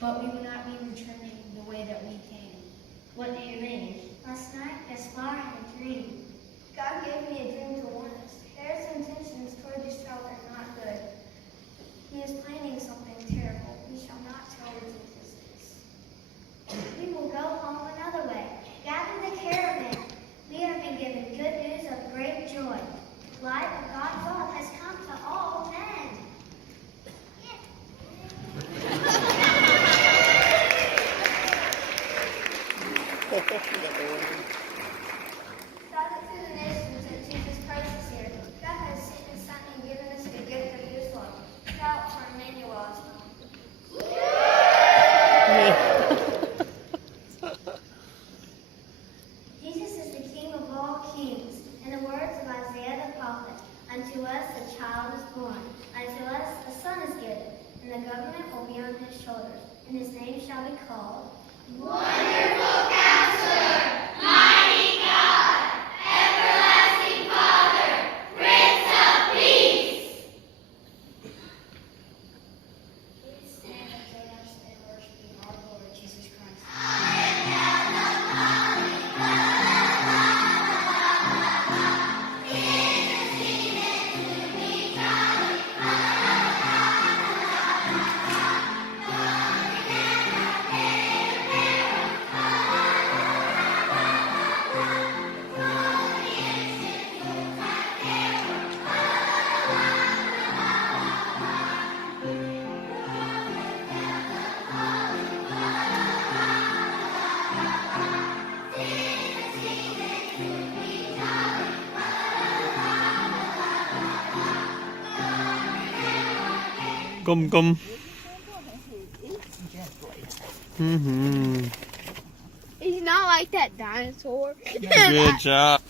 But we will not be returning the way that we came. What do you mean? Last night, Gaspar had a dream. God gave me a dream to warn us. Herod's intentions toward this child are not good. He is planning something terrible. We shall not tell where Jesus is. We will go home another way. Gather the caravan. We have been given good news of great joy. Light of God's love has come to all men. Shout it to the nations that Jesus Christ is here. God has sent his Son and given us the gift of his love. Shout for Emmanuel. Jesus is the King of all kings. In the words of Isaiah the prophet, unto us a child is born, unto us a son is given, and the government will be on his shoulders, and his name shall be called Wonderful Counselor, Mighty God, Everlasting Father, Prince of Peace. Please stand and join us in worshiping our Lord Jesus Christ. Gum. He's not like that dinosaur. Good job.